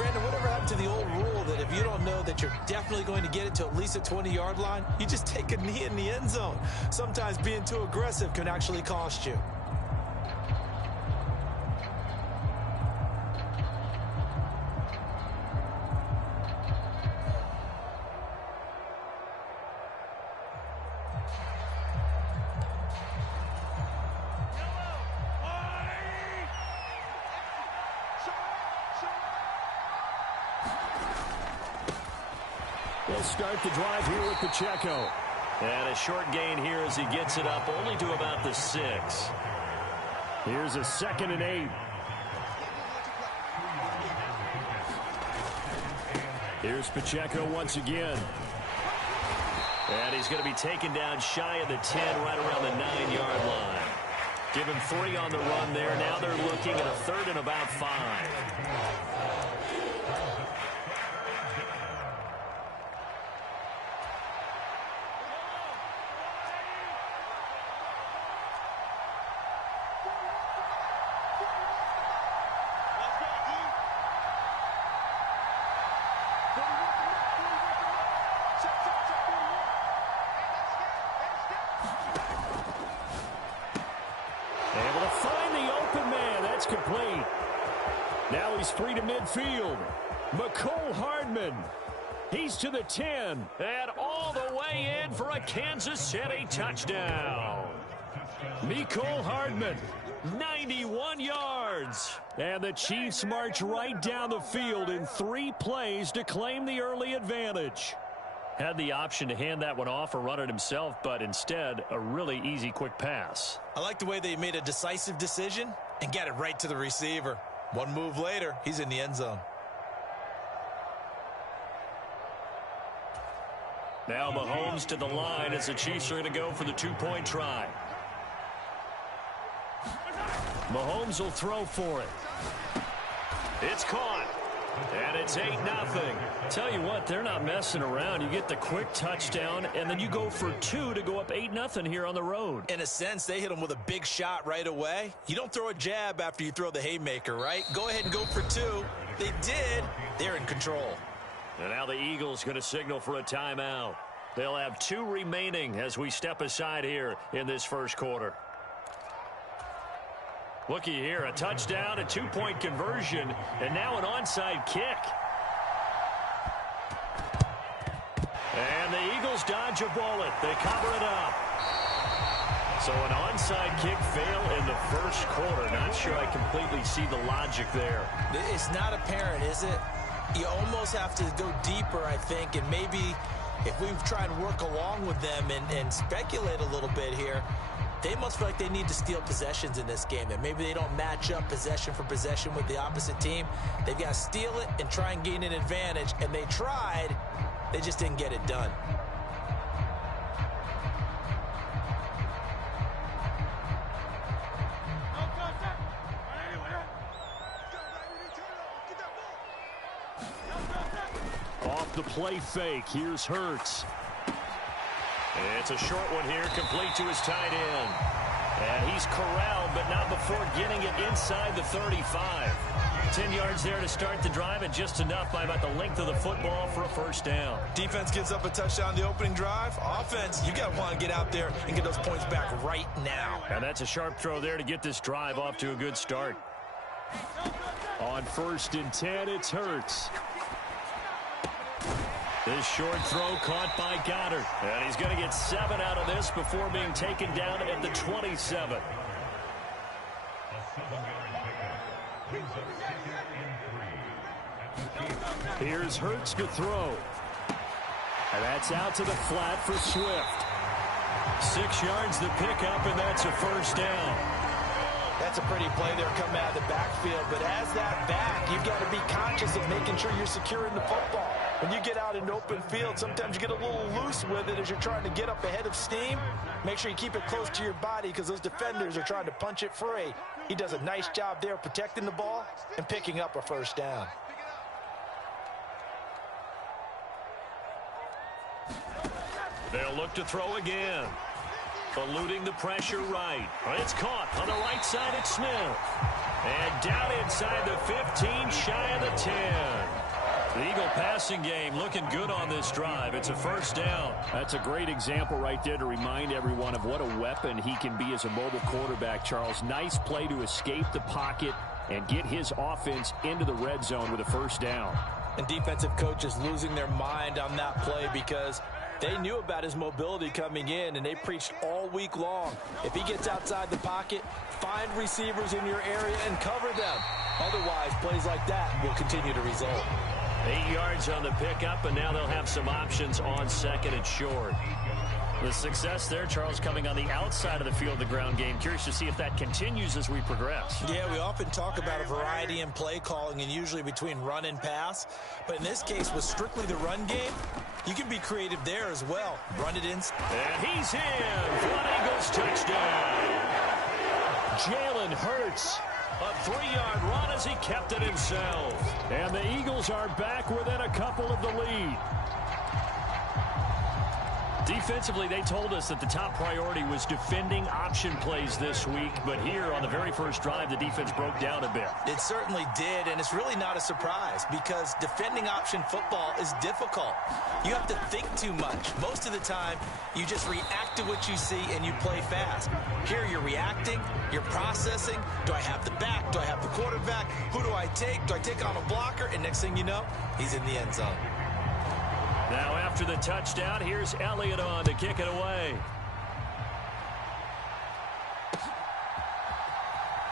Brandon, whatever happened to the old rule that if you don't know that you're definitely going to get it to at least a 20-yard line, you just take a knee in the end zone. Sometimes being too aggressive can actually cost you. They'll start the drive here with Pacheco. And a short gain here as he gets it up only to about the 6. Here's a 2nd and 8. Here's Pacheco once again. And he's going to be taken down shy of the 10, right around the 9-yard line. Give him 3 on the run there. Now they're looking at a 3rd and about 5. Able to find the open man. That's complete. Now he's free to midfield. McCole Hardman. He's to the 10. And all the way in for a Kansas City touchdown. McCole Hardman, 91 yards. And the Chiefs march right down the field in 3 plays to claim the early advantage. Had the option to hand that one off or run it himself, but instead, a really easy, quick pass. I like the way they made a decisive decision and got it right to the receiver. One move later, he's in the end zone. Now Mahomes to the line as the Chiefs are going to go for the 2-point try. Mahomes will throw for it. It's caught. And it's 8-0. Tell you what, they're not messing around. You get the quick touchdown, and then you go for 2 to go up 8-0 here on the road. In a sense, they hit him with a big shot right away. You don't throw a jab after you throw the haymaker, right? Go ahead and go for 2. They did. They're in control. And now the Eagles going to signal for a timeout. They'll have 2 remaining as we step aside here in this first quarter. Looky here, a touchdown, a 2-point conversion, and now an onside kick. And the Eagles dodge a bullet. They cover it up. So an onside kick fail in the first quarter. Not sure I completely see the logic there. It's not apparent, is it? You almost have to go deeper, I think, and maybe if we try and work along with them and speculate a little bit here, they must feel like they need to steal possessions in this game, and maybe they don't match up possession for possession with the opposite team. They've got to steal it and try and gain an advantage, and they tried. They just didn't get it done. Off the play fake, here's Hurts. It's a short one here, complete to his tight end. And he's corralled, but not before getting it inside the 35. 10 yards there to start the drive, and just enough by about the length of the football for a first down. Defense gives up a touchdown the opening drive. Offense, you got to want to get out there and get those points back right now. And that's a sharp throw there to get this drive off to a good start. On 1st and 10, it's Hurts. This short throw caught by Goddard. And he's going to get 7 out of this before being taken down at the 27. Here's Hurts to throw. And that's out to the flat for Swift. 6 yards the pickup, and that's a first down. That's a pretty play there coming out of the backfield. But as that back, you've got to be conscious of making sure you're securing the football. When you get out in open field, sometimes you get a little loose with it as you're trying to get up ahead of steam. Make sure you keep it close to your body because those defenders are trying to punch it free. He does a nice job there protecting the ball and picking up a first down. They'll look to throw again. Eluding the pressure right. It's caught on the right side. It's Smith. And down inside the 15, shy of the 10. The Eagle passing game looking good on this drive. It's a first down. That's a great example right there to remind everyone of what a weapon he can be as a mobile quarterback, Charles. Nice play to escape the pocket and get his offense into the red zone with a first down. And defensive coaches losing their mind on that play because they knew about his mobility coming in, and they preached all week long. If he gets outside the pocket, find receivers in your area and cover them. Otherwise, plays like that will continue to result. 8 yards on the pickup, and now they'll have some options on second and short. The success there, Charles, coming on the outside of the field, the ground game. Curious to see if that continues as we progress. Yeah, we often talk about a variety in play calling and usually between run and pass. But in this case, with strictly the run game, you can be creative there as well. Run it in. And he's in for an Eagles touchdown. Jalen Hurts. A 3-yard run as he kept it himself. And the Eagles are back within a couple of the lead. Defensively, they told us that the top priority was defending option plays this week. But here on the very first drive, the defense broke down a bit. It certainly did, and it's really not a surprise because defending option football is difficult. You have to think too much. Most of the time, you just react to what you see and you play fast. Here you're reacting, you're processing. Do I have the back? Do I have the quarterback? Who do I take? Do I take on a blocker? And next thing you know, he's in the end zone. Now after the touchdown, here's Elliott on to kick it away.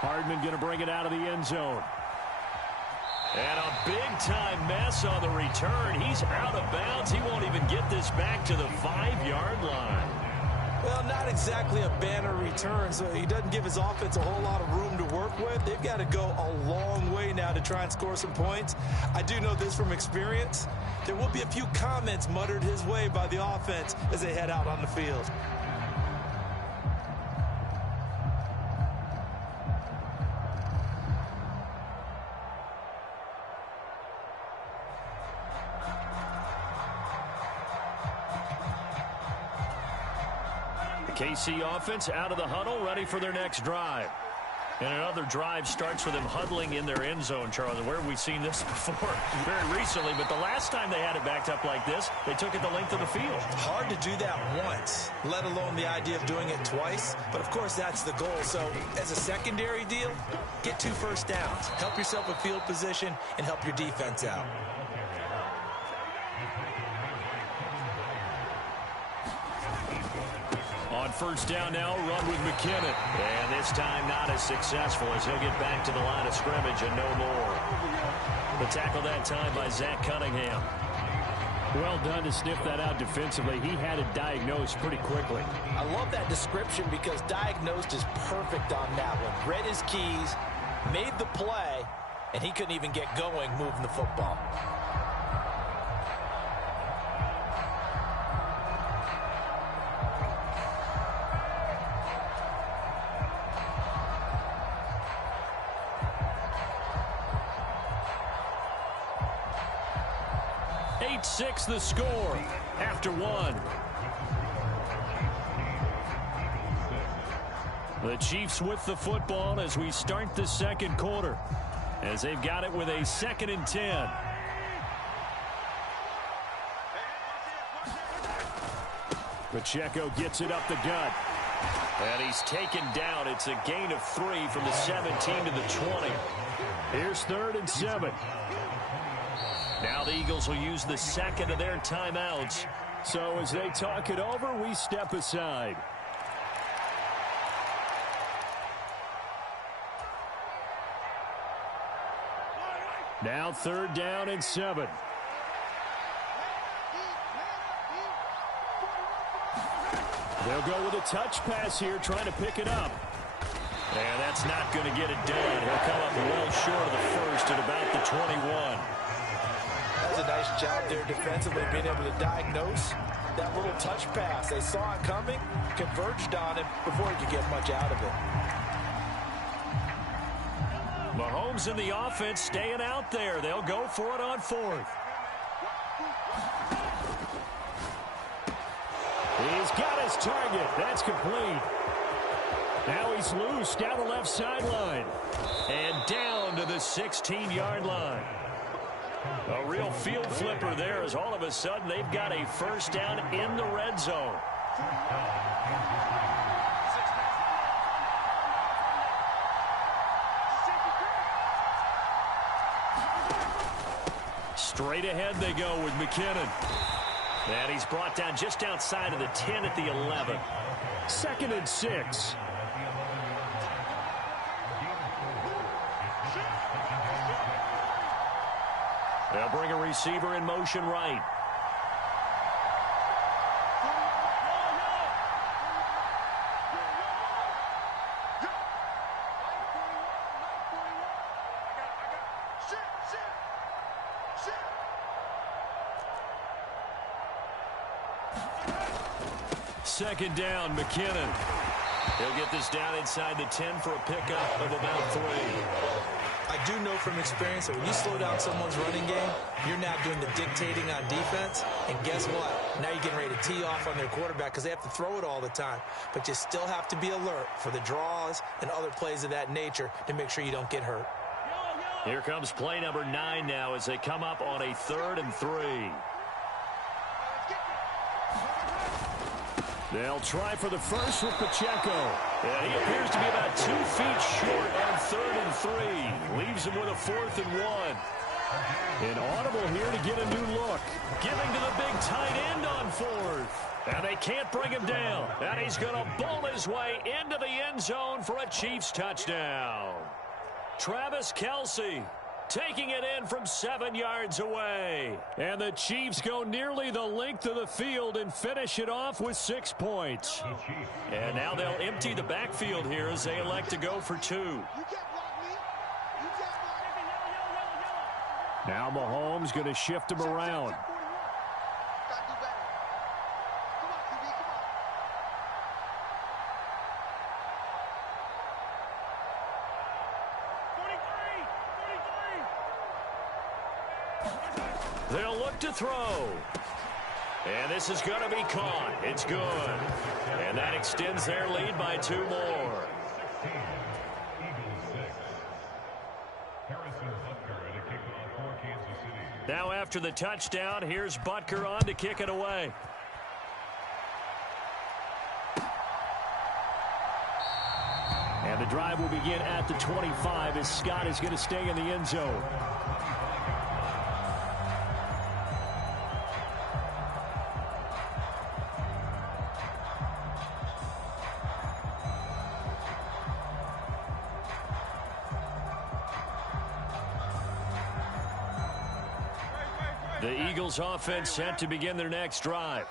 Hardman going to bring it out of the end zone. And a big-time mess on the return. He's out of bounds. He won't even get this back to the 5-yard line. Well, not exactly a banner return, so he doesn't give his offense a whole lot of room to work with. They've got to go a long way now to try and score some points. I do know this from experience. There will be a few comments muttered his way by the offense as they head out on the field. KC offense out of the huddle, ready for their next drive. And another drive starts with them huddling in their end zone, Charles. Where have we seen this before? Very recently, but the last time they had it backed up like this, they took it the length of the field. Hard to do that once, let alone the idea of doing it twice. But, of course, that's the goal. So, as a secondary deal, get 2 first downs. Help yourself with field position and help your defense out. On first down now, run with McKinnon. And this time not as successful as he'll get back to the line of scrimmage and no more. The tackle that time by Zach Cunningham. Well done to sniff that out defensively. He had it diagnosed pretty quickly. I love that description because diagnosed is perfect on that one. Read his keys, made the play, and he couldn't even get going moving the football. Six the score after 1. The Chiefs with the football as we start the second quarter, as they've got it with a 2nd and 10. Pacheco gets it up the gut. And he's taken down. It's a gain of 3 from the 17 to the 20. Here's 3rd and 7. Now the Eagles will use the second of their timeouts. So as they talk it over, we step aside. Now 3rd down and 7. They'll go with a touch pass here, trying to pick it up. And that's not going to get it done. He'll come up well short of the first at about the 21. That's a nice job there defensively, being able to diagnose that little touch pass. They saw it coming, converged on it before he could get much out of it. Mahomes and the offense staying out there. They'll go for it on 4th. He's got his target. That's complete. Now he's loose down the left sideline. And down to the 16-yard line. A real field flipper there as all of a sudden they've got a first down in the red zone. Straight ahead they go with McKinnon. And he's brought down just outside of the 10 at the 11. 2nd and 6. They'll bring a receiver in motion right. Second down, McKinnon. He'll get this down inside the 10 for a pickup of about 3. I do know from experience that when you slow down someone's running game, you're now doing the dictating on defense. And guess what? Now you're getting ready to tee off on their quarterback because they have to throw it all the time. But you still have to be alert for the draws and other plays of that nature to make sure you don't get hurt. Here comes play number 9 now as they come up on a 3rd and 3. They'll try for the first with Pacheco. And he appears to be about 2 feet short on 3rd and 3. Leaves him with a 4th and 1. An audible here to get a new look. Giving to the big tight end on 4th. And they can't bring him down. And he's going to bowl his way into the end zone for a Chiefs touchdown. Travis Kelce taking it in from 7 yards away. And the Chiefs go nearly the length of the field and finish it off with 6 points. And now they'll empty the backfield here as they elect to go for 2. Now Mahomes going to shift him around. They'll look to throw. And this is going to be caught. It's good. And that extends their lead by 2 more. Now after the touchdown, here's Butker on to kick it away. And the drive will begin at the 25 as Scott is going to stay in the end zone. The Eagles offense set to begin their next drive.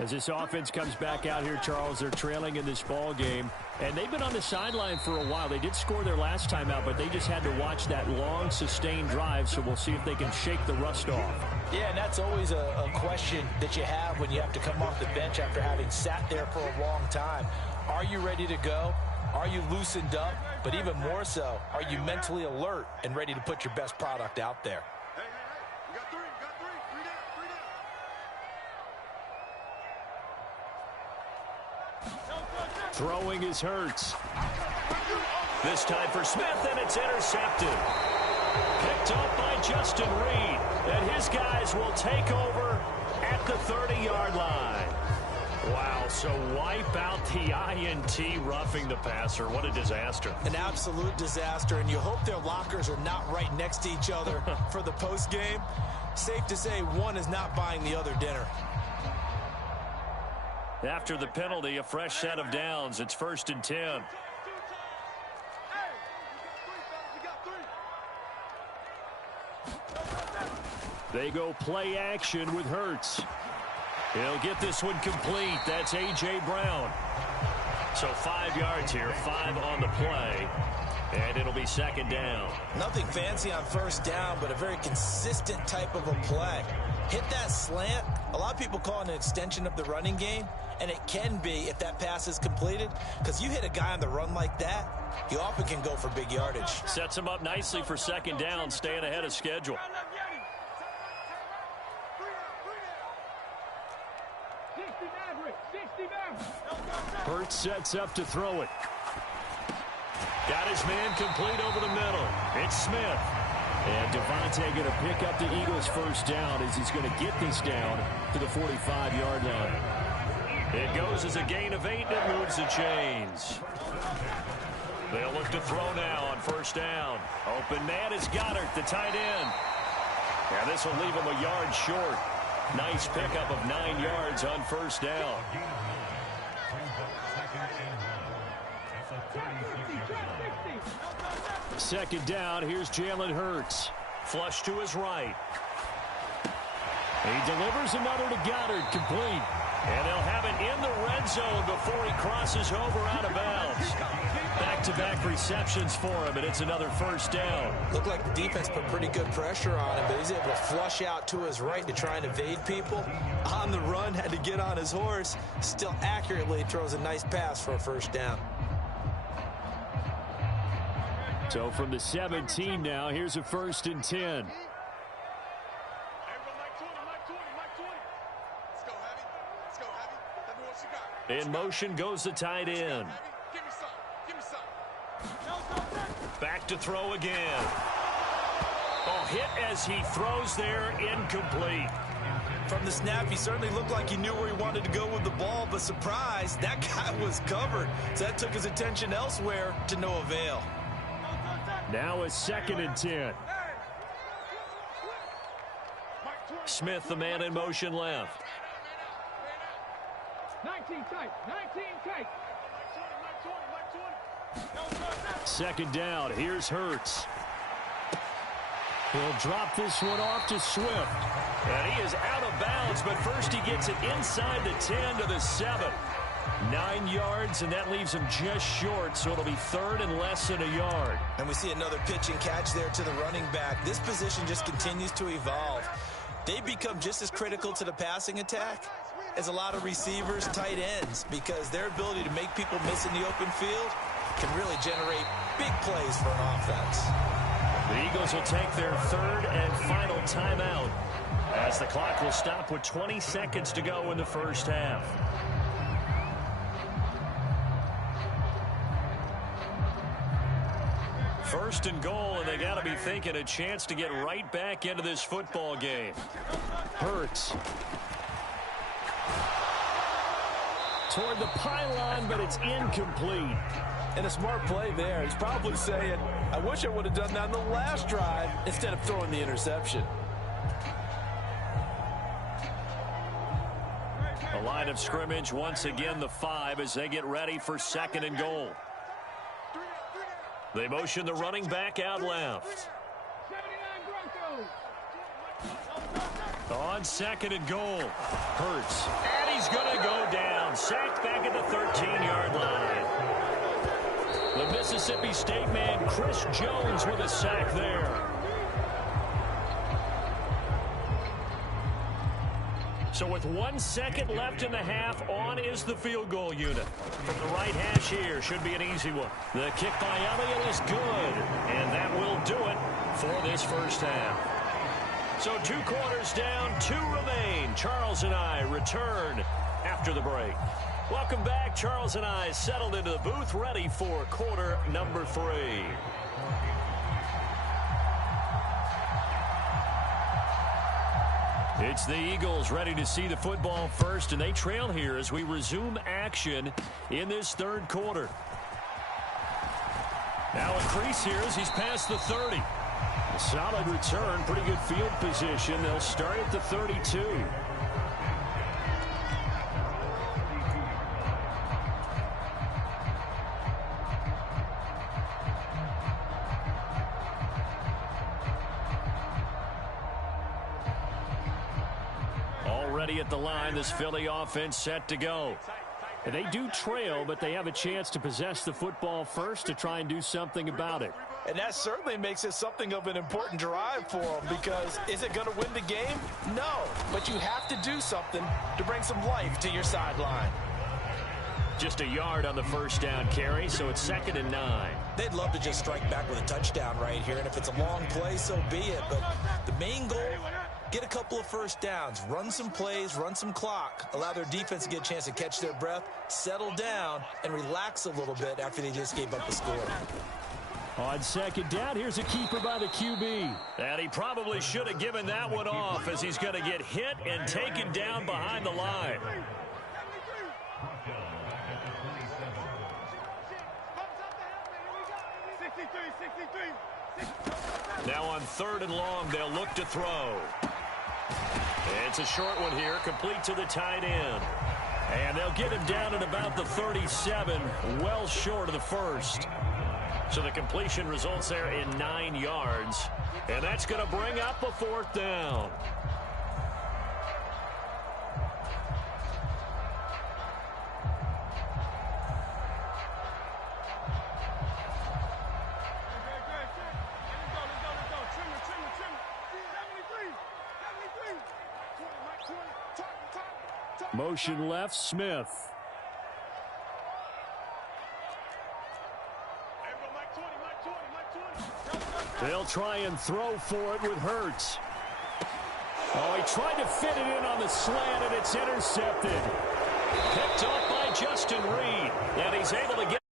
As this offense comes back out here, Charles, they're trailing in this ball game. And they've been on the sideline for a while. They did score their last time out, but they just had to watch that long, sustained drive. So we'll see if they can shake the rust off. Yeah, and that's always a question that you have when you have to come off the bench after having sat there for a long time. Are you ready to go? Are you loosened up? But even more so, are you mentally alert and ready to put your best product out there? Throwing is Hurts. This time for Smith, and it's intercepted. Picked up by Justin Reed. And his guys will take over at the 30-yard line. Wow, so wipe out the INT roughing the passer. What a disaster. An absolute disaster, and you hope their lockers are not right next to each other for the postgame. Safe to say one is not buying the other dinner. After the penalty, a fresh set of downs. It's 1st and 10. They go play action with Hurts. He'll get this one complete. That's A.J. Brown. So 5 yards here, 5 on the play. And it'll be 2nd down. Nothing fancy on 1st down, but a very consistent type of a play. Hit that slant. A lot of people call it an extension of the running game, and it can be if that pass is completed, because you hit a guy on the run like that, you often can go for big yardage. Sets him up nicely for 2nd down, staying ahead of schedule. Hurts sets up to throw it. Got his man complete over the middle. It's Smith. And Devontae going to pick up the Eagles' first down as he's going to get this down to the 45-yard line. It goes as a gain of 8, and it moves the chains. They'll look to throw now on first down. Open man is Goddard, the tight end. And this will leave him a yard short. Nice pickup of 9 yards on first down. Second down, here's Jalen Hurts. Flush to his right. He delivers another to Goddard, complete. And they'll have it in the red zone before he crosses over out of bounds. Back-to-back receptions for him, and it's another first down. Looked like the defense put pretty good pressure on him, but he's able to flush out to his right to try and evade people. On the run, had to get on his horse. Still accurately throws a nice pass for a first down. So from the 17 now, here's a 1st and 10. In motion goes the tight end. Back to throw again. Oh, hit as he throws there, incomplete. From the snap, he certainly looked like he knew where he wanted to go with the ball, but surprise, that guy was covered. So that took his attention elsewhere to no avail. Now a 2nd and 10. Smith, the man in motion left. 19 tight, 19 tight. Second down, here's Hurts. He'll drop this one off to Swift. And he is out of bounds, but first he gets it inside the 10 to the 7. 9 yards, and that leaves him just short, so it'll be 3rd and less than a yard. And we see another pitch and catch there to the running back. This position just continues to evolve. They become just as critical to the passing attack as a lot of receivers, tight ends, because their ability to make people miss in the open field can really generate big plays for an offense. The Eagles will take their 3rd and final timeout as the clock will stop with 20 seconds to go in the first half. First and goal, and they got to be thinking a chance to get right back into this football game. Hurts. Toward the pylon, but it's incomplete. And a smart play there. He's probably saying, I wish I would have done that on the last drive instead of throwing the interception. A line of scrimmage, once again the 5 as they get ready for 2nd and goal. They motion the running back out left. On 2nd and goal, Hurts. And he's going to go down. Sacked back at the 13-yard line. The Mississippi State man, Chris Jones, with a sack there. So with 1 second left in the half, on is the field goal unit. From the right hash here, should be an easy one. The kick by Elliott is good, and that will do it for this first half. So 2 quarters down, 2 remain. Charles and I return after the break. Welcome back. Charles and I settled into the booth, ready for quarter number 3. It's the Eagles ready to see the football first, and they trail here as we resume action in this 3rd quarter. Now a crease here as he's past the 30. A solid return, pretty good field position. They'll start at the 32. Already at the line, this Philly offense set to go. And they do trail, but they have a chance to possess the football first to try and do something about it. And that certainly makes it something of an important drive for them, because is it going to win the game? No, but you have to do something to bring some life to your sideline. Just a yard on the first down carry, so it's 2nd and 9. They'd love to just strike back with a touchdown right here, and if it's a long play, so be it. But the main goal, get a couple of first downs, run some plays, run some clock, allow their defense to get a chance to catch their breath, settle down, and relax a little bit after they just gave up a score. On second down, here's a keeper by the QB. And he probably should have given that one off, as he's going to get hit and taken down behind the line. Now on 3rd and long, they'll look to throw. It's a short one here, complete to the tight end. And they'll get him down at about the 37, well short of the first. So the completion results there in 9 yards. And that's going to bring up a 4th down. Motion left, Smith. They'll try and throw for it with Hurts. Oh, he tried to fit it in on the slant, and it's intercepted. Picked up by Justin Reed. And he's able to get